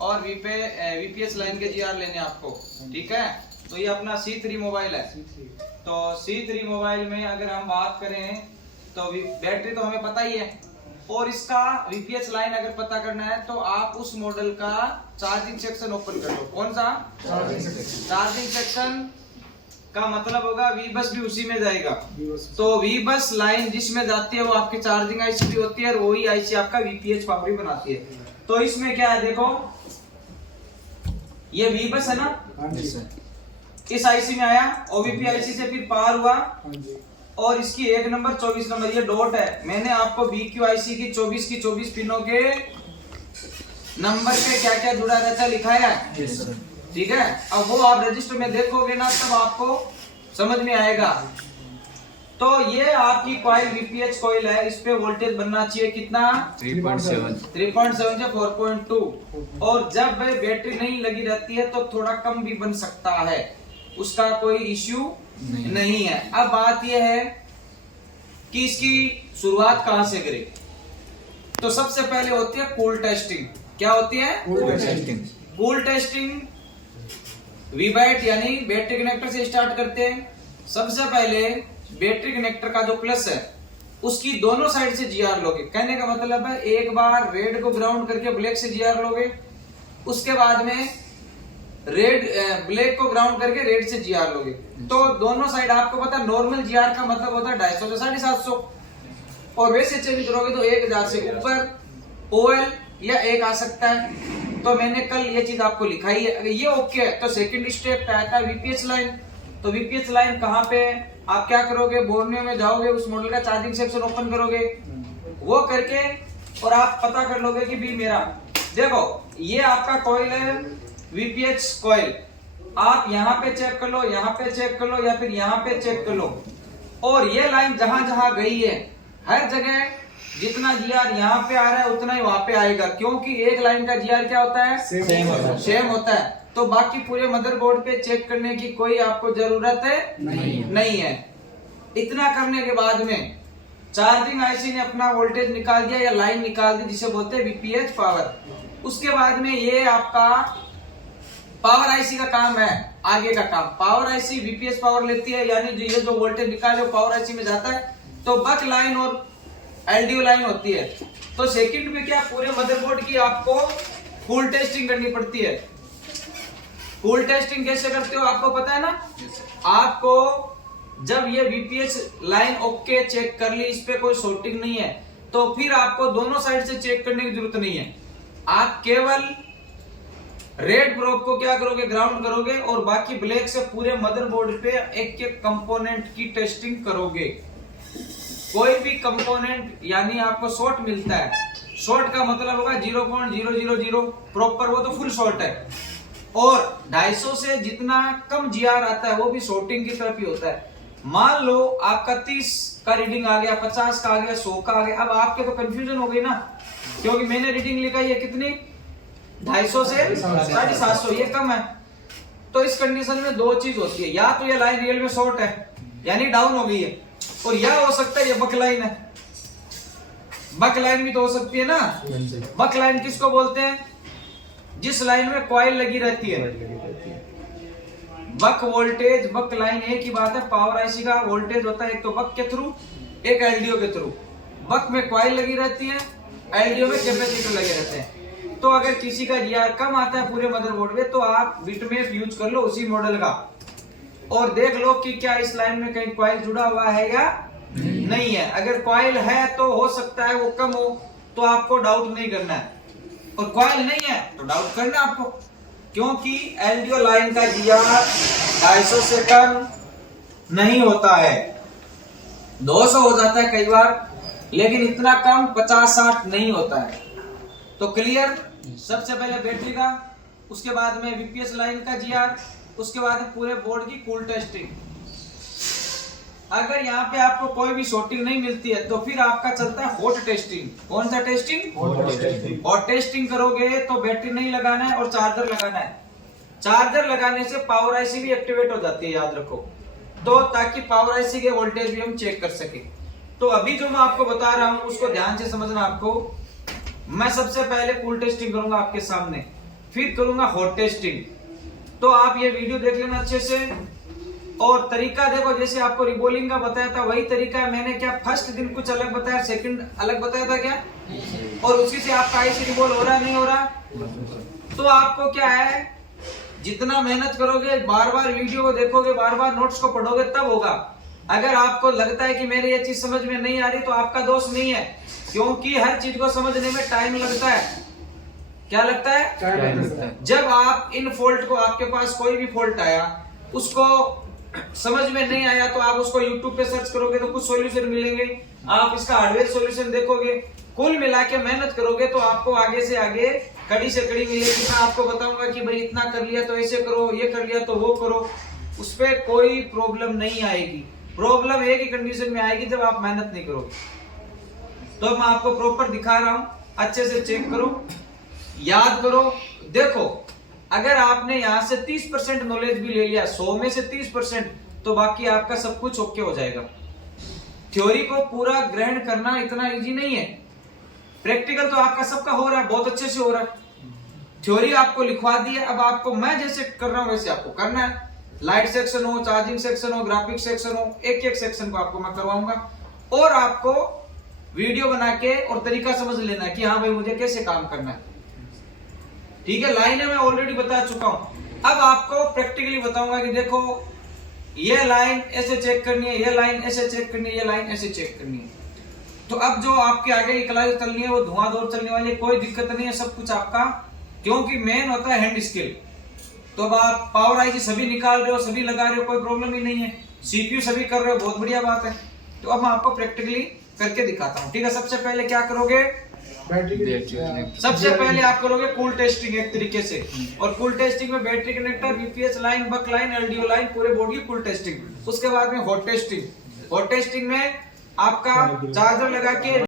और VPS line के GR लेने आपको, ठीक है। तो ये अपना C3 मोबाइल है। तो C3 मोबाइल में अगर हम बात करें तो बैटरी तो हमें पता ही है, और इसका वीपीएस लाइन अगर पता करना है तो आप उस मॉडल का चार्जिंग सेक्शन ओपन कर लो। कौन सा चार्जिंग सेक्शन का मतलब होगा वी बस भी उसी में जाएगा। तो वी बस लाइन जिसमें जाती है वो आपकी चार्जिंग आईसी भी होती है, और वही आईसी आपका वीपीएच पावर भी बनाती है। तो इसमें क्या है, देखो ये वी बस है ना, इस आईसी में आया, ओवीपी आईसी से फिर पार हुआ, और इसकी 1 नंबर 24 नंबर ये डॉट है। मैंने आपको बीक्यू आईसी की 24 पिनों के नंबर पे क्या क्या जुड़ा रहता है लिखाया है, ठीक है। अब वो आप रजिस्टर में देखोगे ना तब आपको समझ में आएगा। तो ये आपकी कॉइल वीपीएच कॉइल है, इस पे वोल्टेज बनना चाहिए कितना 3.7 से 4.2, और जब बैटरी नहीं लगी रहती है तो थोड़ा कम भी बन सकता है, उसका कोई इश्यू नहीं है। अब बात यह है कि इसकी शुरुआत कहां से करें। तो सबसे पहले होती है कूल टेस्टिंग। क्या होती है कूल टेस्टिंग। वीबैट यानी बैटरी कनेक्टर से स्टार्ट करते हैं। सबसे पहले बैटरी कनेक्टर का जो प्लस है उसकी दोनों साइड से जीआर लोगे। कहने का मतलब है एक बार रेड को ग्राउंड करके ब्लैक से जीआर लोगे, उसके बाद में ब्लैक को ग्राउंड करके रेड से जीआर लोगे। तो दोनों साइड आपको पता नॉर्मल जीआर का मतलब होता है 250 से 750, और वैसे चेंज करोगे तो 1000 से ऊपर ओएल या 1 आ सकता है। तो मैंने कल ये चीज आपको लिखाई है। अगर ये ओके है तो सेकंड स्टेप पे आता है वीपीएस लाइन। तो वीपीएस लाइन कहाँ पे है, आप क्या करोगे, बोर्नियो में जाओगे, उस मॉडल का चार्जिंग सेक्शन ओपन करोगे, वो करके और आप पता कर लोगे कि भी मेरा देखो ये आपका कॉइल है वीपीएच कॉइल। आप यहाँ पे चेक कर लो, यहाँ पे चेक कर लो, या फिर यहाँ पे चेक कर लो, और ये लाइन जहां जहां गई है हर जगह जितना जीआर यहाँ पे आ रहा है उतना ही वहां पे आएगा, क्योंकि एक लाइन का जीआर क्या होता है सेम होता है। तो बाकी पूरे मदरबोर्ड पे चेक करने की कोई आपको जरूरत है नहीं है। इतना करने के बाद में चार्जिंग आईसी ने अपना वोल्टेज निकाल दिया या लाइन निकाल दी, जिसे बोलते हैं वीपीएच पावर। उसके बाद में ये आपका पावर आईसी का काम है, आगे का काम। पावर आईसी वीपीएच पावर लेती है, यानी ये जो वोल्टेज निकाले वो पावर आईसी में जाता है। तो बक लाइन और एलडीओ लाइन होती है। तो सेकंड में क्या पूरे मदरबोर्ड की आपको कूल टेस्टिंग करनी पड़ती है। कूल टेस्टिंग कैसे करते हो आपको पता है ना। आपको जब ये वीपीएच लाइन ओके चेक कर ली, इस पे कोई शॉर्टिंग नहीं है, तो फिर आपको दोनों साइड से चेक करने की जरूरत नहीं है। आप केवल रेड प्रोब को क्या करोगे, ग्राउंड करोगे, और बाकी ब्लैक से पूरे मदरबोर्ड पे एक एक कंपोनेंट की टेस्टिंग करोगे। कोई भी कंपोनेंट यानी आपको शॉर्ट मिलता है, शॉर्ट का मतलब होगा 0.000 प्रॉपर, वो तो फुल शॉर्ट है, और 250 से जितना कम जीआर आता है वो भी शॉर्टिंग की तरफ ही होता है। मान लो आपका 30 का रीडिंग आ गया, 50 का आ गया, 100 का आ गया, अब आपके तो कंफ्यूजन हो गई ना, क्योंकि मैंने रीडिंग लिखाई है कितनी 250 से 750, ये कम है। तो इस कंडीशन में दो चीज होती है, या तो ये लाइन रियल में शॉर्ट है यानी डाउन हो गई है, और यह हो सकता है ये बक लाइन है। बक लाइन भी तो हो सकती है ना। बक लाइन किसको बोलते हैं, जिस लाइन में कॉइल लगी रहती है। बक वोल्टेज बक लाइन एक ही बात है। पावर आईसी का वोल्टेज होता है एक तो बक के थ्रू, एक एलडीओ के थ्रू। बक में कॉइल लगी रहती है, एलडीओ में कैपेसिटर लगे रहते हैं। तो अगर किसी का जीआर कम आता है पूरे मदरबोर्ड में, तो आप बिटमेप यूज कर लो उसी मॉडल का, और देख लो कि क्या इस लाइन में कहीं कॉइल जुड़ा हुआ है या नहीं है। अगर कॉइल है तो हो सकता है वो कम हो, तो आपको डाउट नहीं करना है, और कॉइल नहीं है तो डाउट करना आपको, क्योंकि एलडीओ लाइन का जीआर 250 से कम नहीं होता है। 200 हो जाता है कई बार, लेकिन इतना कम 50-60 नहीं होता है। तो क्लियर। सबसे पहले बैटरी का, उसके बाद में वीपीएस लाइन का जीआर, उसके बाद पूरे बोर्ड की कूल टेस्टिंग। अगर यहाँ पे आपको कोई भी शॉर्टिंग नहीं मिलती है तो फिर आपका चलता है हॉट टेस्टिंग। कौन सा टेस्टिंग, हॉट टेस्टिंग करोगे तो बैटरी नहीं लगाना है और चार्जर लगाना है। चार्जर लगाने से पावर आईसी भी एक्टिवेट हो जाती है, याद रखो, तो ताकि पावर आईसी के वोल्टेज भी हम चेक कर सके। तो अभी जो मैं आपको बता रहा हूं उसको ध्यान से समझना। आपको मैं सबसे पहले कूल टेस्टिंग करूंगा आपके सामने। फिर करूंगा हॉट टेस्टिंग। तो आप ये वीडियो देख लेना अच्छे से। और तरीका देखो, जैसे आपको रिबॉलिंग का बताया था वही तरीका है। मैंने क्या फर्स्ट दिन कुछ अलग बताया, सेकंड अलग बताया था क्या? और उसी से आपका आईसी रिबॉल हो रहा नहीं हो रहा? तो आपको क्या है, जितना मेहनत करोगे, बार बार वीडियो को देखोगे, बार बार नोट्स को पढ़ोगे, तब होगा। अगर आपको लगता है कि मेरी ये चीज समझ में नहीं आ रही, तो आपका दोष नहीं है, क्योंकि हर चीज को समझने में टाइम लगता है। क्या लगता है? जब आप इन फॉल्ट को, आपके पास कोई भी फॉल्ट आया, उसको समझ में नहीं आया, तो आप उसको YouTube पे सर्च करोगे तो कुछ सॉल्यूशन मिलेंगे। आप इसका हार्डवेयर सॉल्यूशन देखोगे, कुल मिला के मेहनत करोगे तो आपको आगे से आगे कड़ी से कड़ी मिलेगी। मैं आपको बताऊंगा कि भाई इतना कर लिया तो ऐसे करो, ये कर लिया तो वो करो, उस पर कोई प्रॉब्लम नहीं आएगी। प्रॉब्लम एक ही कंडीशन में आएगी, जब आप मेहनत नहीं करोगे। तो मैं आपको प्रॉपर दिखा रहा हूं, अच्छे से चेक करो, याद करो। देखो, अगर आपने यहां से 30% नॉलेज भी ले लिया, 100 में से 30%, तो बाकी आपका सब कुछ ओके हो जाएगा। थ्योरी को पूरा ग्रहण करना इतना इजी नहीं है। प्रैक्टिकल तो आपका सबका हो रहा है, बहुत अच्छे से हो रहा है। थ्योरी आपको लिखवा दी है, अब आपको मैं जैसे कर रहा हूं वैसे आपको करना है। लाइट सेक्शन हो, चार्जिंग सेक्शन हो, ग्राफिक सेक्शन हो, एक एक सेक्शन को आपको मैं करवाऊंगा। और आपको वीडियो बना के और तरीका समझ लेना है कि हाँ भाई मुझे कैसे काम करना है। ठीक है, लाइनें मैं ऑलरेडी बता चुका हूं। अब आपको प्रैक्टिकली बताऊंगा कि देखो, ये लाइन ऐसे चेक करनी है, ये लाइन ऐसे चेक करनी है, ये लाइन ऐसे चेक करनी है। तो अब जो आपके आगे की क्लास चलनी है वो धुआंधार चलने वाली है, कोई दिक्कत नहीं है, सब कुछ आपका, क्योंकि मेन होता है हैंड स्किल। तो अब आप पावर आईसी सभी निकाल रहे हो, सभी लगा रहे हो, कोई प्रॉब्लम ही नहीं है। सीपीयू सभी कर रहे हो, बहुत बढ़िया बात है। तो अब मैं आपको प्रैक्टिकली करके दिखाता हूँ। ठीक है, सबसे पहले क्या करोगे, सबसे पहले आप करोगे कूल टेस्टिंग एक तरीके से। और कूल टेस्टिंग में बैटरी कनेक्टर, यूपीएस लाइन, बक लाइन, एलडीओ लाइन, पूरे बोर्ड की कूल टेस्टिंग। उसके बाद में हॉट टेस्टिंग। हॉट टेस्टिंग में आपका चार्जर लगा के